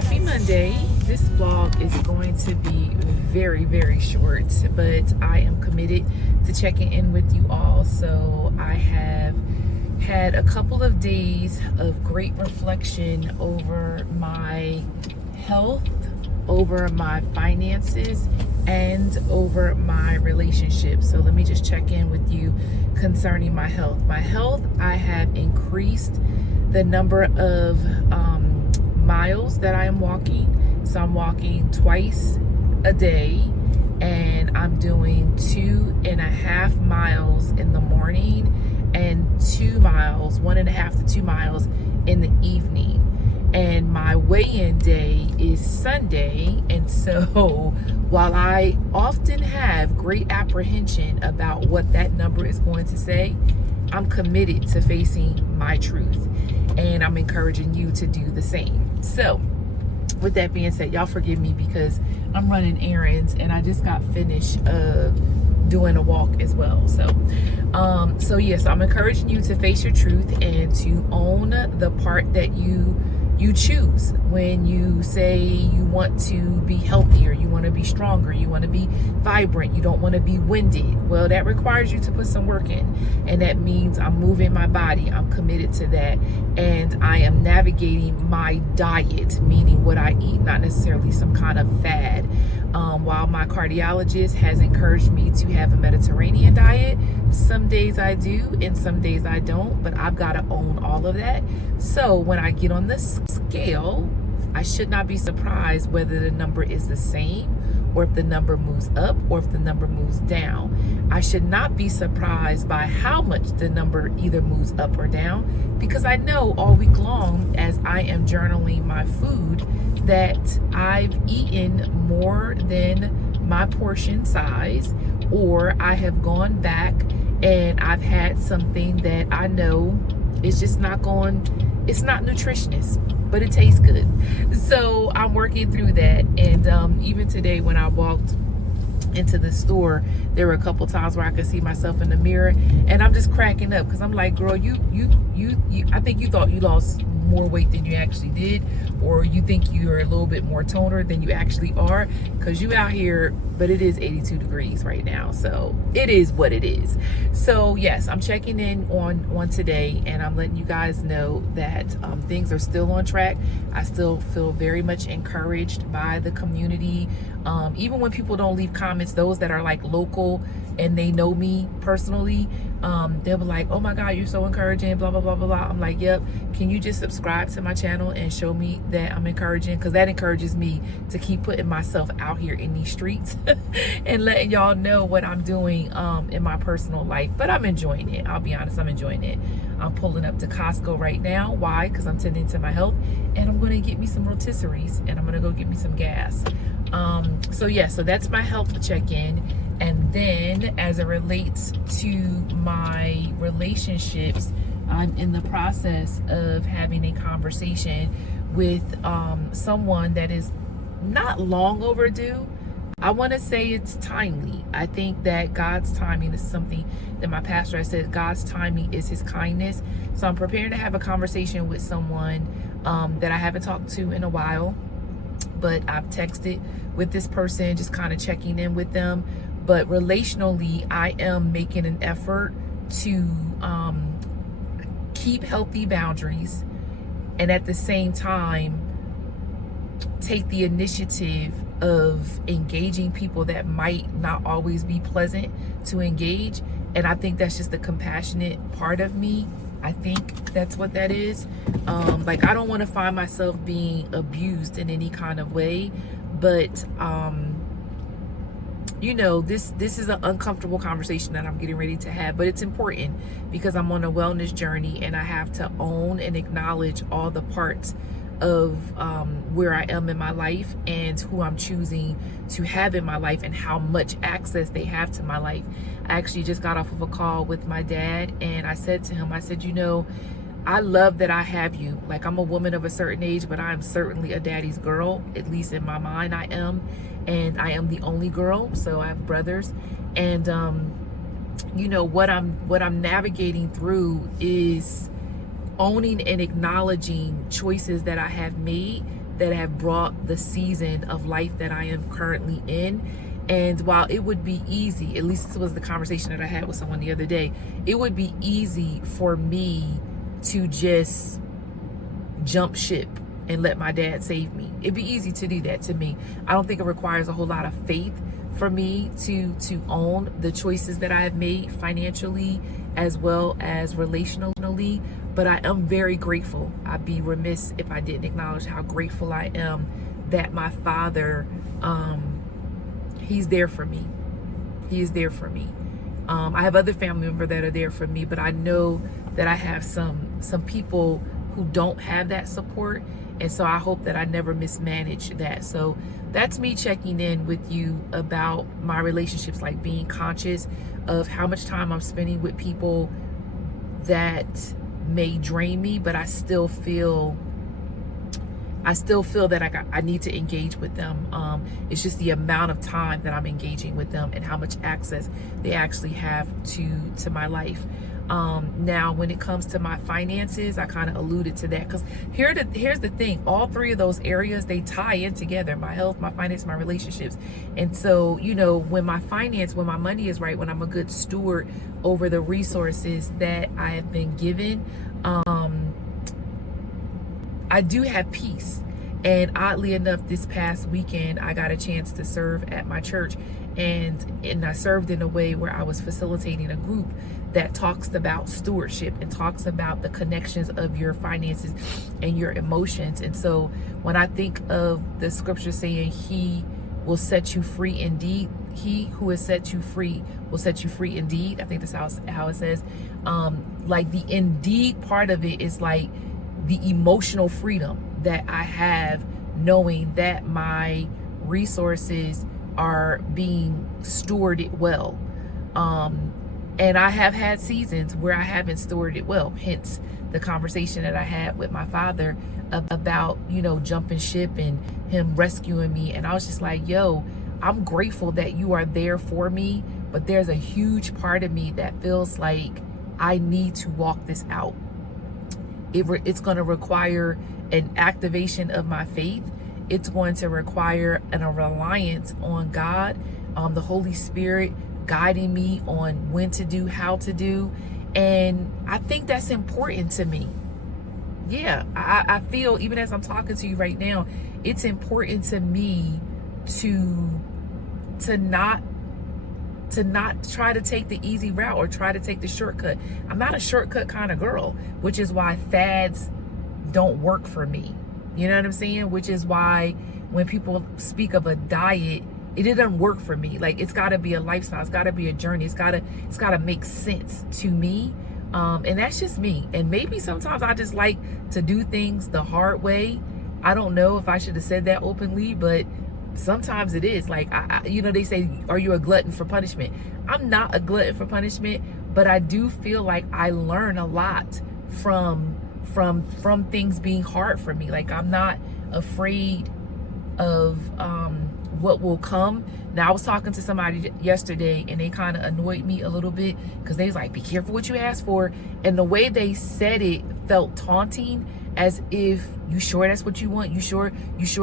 Happy Monday. This vlog is going to be very, very short, but I am committed to checking in with you all. So I have had a couple of days of great reflection over my health, over my finances, and over my relationships. So let me just check in with you concerning my health. My health, I have increased the number of miles that I am walking. So I'm walking twice a day, and I'm doing 2.5 miles in the morning and 2 miles, 1.5 to 2 miles in the evening. And my weigh-in day is Sunday. And so while I often have great apprehension about what that number is going to say, I'm committed to facing my truth, and I'm encouraging you to do the same. So with that being said, y'all forgive me because I'm running errands and I just got finished doing a walk as well. So I'm encouraging you to face your truth and to own the part that you choose when you say you want to be healthier, you want to be stronger, you want to be vibrant, you don't want to be winded. Well, that requires you to put some work in, and that means I'm moving my body. I'm committed to that, and I am navigating my diet, meaning what I eat, not necessarily some kind of fad. While my cardiologist has encouraged me to have a Mediterranean diet, some days I do and some days I don't, but I've got to own all of that. So when I get on the scale, I should not be surprised whether the number is the same, or if the number moves up, or if the number moves down. I should not be surprised by how much the number either moves up or down, because I know all week long as I am journaling my food that I've eaten more than my portion size, or I have gone back and I've had something that I know is just it's not nutritious, but it tastes good. So I'm working through that. And even today when I walked into the store, there were a couple times where I could see myself in the mirror, and I'm just cracking up because I'm like, girl, you I think you thought you lost more weight than you actually did, or you think you're a little bit more toner than you actually are, because you out here. But it is 82 degrees right now, so it is what it is. So yes, I'm checking in on today, and I'm letting you guys know that things are still on track. I still feel very much encouraged by the community, even when people don't leave comments. Those that are like local and they know me personally, they'll be like, oh my God, you're so encouraging, blah blah blah blah blah. I'm like, yep, can you just subscribe to my channel and show me that I'm encouraging? Because that encourages me to keep putting myself out here in these streets and letting y'all know what I'm doing in my personal life. But I'm enjoying it. I'll be honest, I'm enjoying it. I'm pulling up to Costco right now. Why? Because I'm tending to my health, and I'm going to get me some rotisseries, and I'm going to go get me some gas. So that's my health check-in. And then as it relates to my relationships, I'm in the process of having a conversation with someone that is not long overdue. I want to say it's timely. I think that God's timing is something that my pastor has said. God's timing is his kindness. So I'm preparing to have a conversation with someone that I haven't talked to in a while, but I've texted with this person, just kind of checking in with them. But relationally, I am making an effort to keep healthy boundaries, and at the same time take the initiative of engaging people that might not always be pleasant to engage. And I think that's just the compassionate part of me. I think that's what that is. Like, I don't want to find myself being abused in any kind of way, but you know, this is an uncomfortable conversation that I'm getting ready to have, but it's important because I'm on a wellness journey, and I have to own and acknowledge all the parts of where I am in my life and who I'm choosing to have in my life and how much access they have to my life. I actually just got off of a call with my dad, and I said to him, I said, you know, I love that I have you. Like, I'm a woman of a certain age, but I'm certainly a daddy's girl. At least in my mind, I am. And I am the only girl, so I have brothers. And you know, what I'm navigating through is owning and acknowledging choices that I have made that have brought the season of life that I am currently in. And while it would be easy, at least this was the conversation that I had with someone the other day, it would be easy for me to just jump ship and let my dad save me. It'd be easy to do that to me. I don't think it requires a whole lot of faith for me to own the choices that I have made financially as well as relationally. But I am very grateful. I'd be remiss if I didn't acknowledge how grateful I am that my father, he's there for me. He is there for me. I have other family members that are there for me, but I know that I have some people who don't have that support. And so I hope that I never mismanage that. So that's me checking in with you about my relationships, like being conscious of how much time I'm spending with people that may drain me, but I still feel that I need to engage with them. It's just the amount of time that I'm engaging with them and how much access they actually have to my life. Now, when it comes to my finances, I kind of alluded to that, because here's the thing. All three of those areas, they tie in together: my health, my finance, my relationships. And so, when my money is right, when I'm a good steward over the resources that I have been given, I do have peace. And oddly enough, this past weekend, I got a chance to serve at my church, and I served in a way where I was facilitating a group that talks about stewardship and talks about the connections of your finances and your emotions. And so when I think of the scripture saying he will set you free indeed, he who has set you free will set you free indeed. I think that's how it says. Like the indeed part of it is like the emotional freedom that I have, knowing that my resources are being stewarded well. And I have had seasons where I haven't stewarded well, hence the conversation that I had with my father about, jumping ship and him rescuing me. And I was just like, yo, I'm grateful that you are there for me, but there's a huge part of me that feels like I need to walk this out. It's going to require an activation of my faith. It's going to require a reliance on God, the Holy Spirit guiding me on when to do, how to do. And I think that's important to me. Yeah, I feel, even as I'm talking to you right now, it's important to me to not try to take the easy route or try to take the shortcut. I'm not a shortcut kind of girl, which is why fads don't work for me. You know what I'm saying? Which is why when people speak of a diet, it doesn't work for me. Like, it's got to be a lifestyle. It's got to be a journey. It's got to make sense to me. And that's just me. And maybe sometimes I just like to do things the hard way. I don't know if I should have said that openly, but sometimes it is. Like, they say, are you a glutton for punishment? I'm not a glutton for punishment, but I do feel like I learn a lot from things being hard for me. Like, I'm not afraid of what will come. Now, I was talking to somebody yesterday and they kind of annoyed me a little bit because they was like, be careful what you ask for. And the way they said it felt taunting, as if, you sure that's what you want? You sure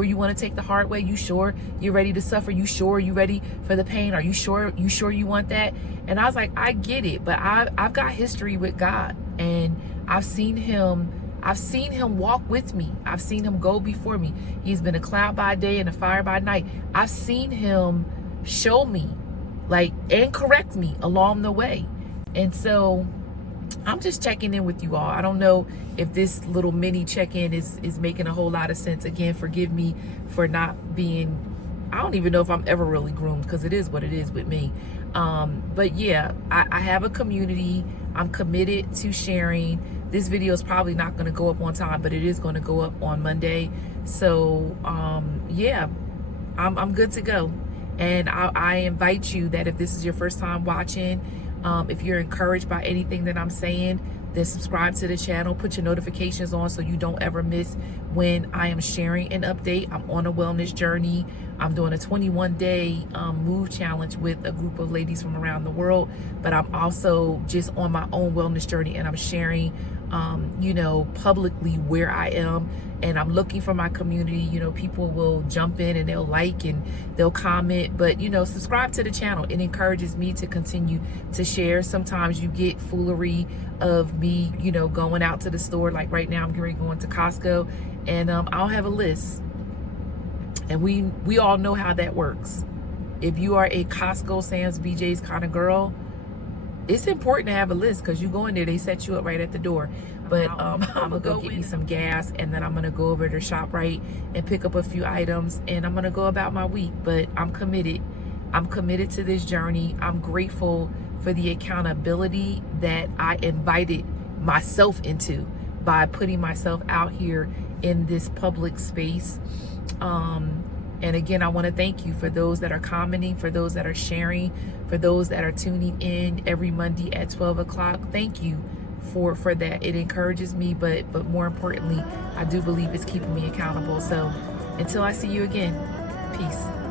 you want to take the hard way? You sure you're ready to suffer? You sure you ready for the pain? Are you sure you want that? And I was like, I get it, but I've got history with God, and I've seen him walk with me. I've seen him go before me. He's been a cloud by day and a fire by night. I've seen him show me, and correct me along the way. And so I'm just checking in with you all. I don't know if this little mini check-in is making a whole lot of sense. Again, forgive me for not being, I don't even know if I'm ever really groomed, because it is what it is with me. But yeah, I have a community. I'm committed to sharing. This video is probably not going to go up on time, but it is going to go up on Monday. So yeah, I'm good to go. And I invite you that if this is your first time watching, if you're encouraged by anything that I'm saying, then subscribe to the channel, put your notifications on so you don't ever miss when I am sharing an update. I'm on a wellness journey. I'm doing a 21-day move challenge with a group of ladies from around the world, but I'm also just on my own wellness journey, and I'm sharing you know, publicly where I am, and I'm looking for my community. You know, people will jump in and they'll like and they'll comment, but you know, subscribe to the channel. It encourages me to continue to share. Sometimes you get foolery of me, you know, going out to the store. Like right now I'm going to Costco, and I'll have a list, and we all know how that works. If you are a Costco, Sam's, BJ's kind of girl, it's important to have a list, because you go in there, they set you up right at the door. But I'm gonna go get me some gas, and then I'm gonna go over to ShopRite and pick up a few items, and I'm gonna go about my week. But I'm committed. I'm committed to this journey. I'm grateful for the accountability that I invited myself into by putting myself out here in this public space. And again, I want to thank you for those that are commenting, for those that are sharing, for those that are tuning in every Monday at 12 o'clock. Thank you for that. It encourages me, but more importantly, I do believe it's keeping me accountable. So until I see you again, peace.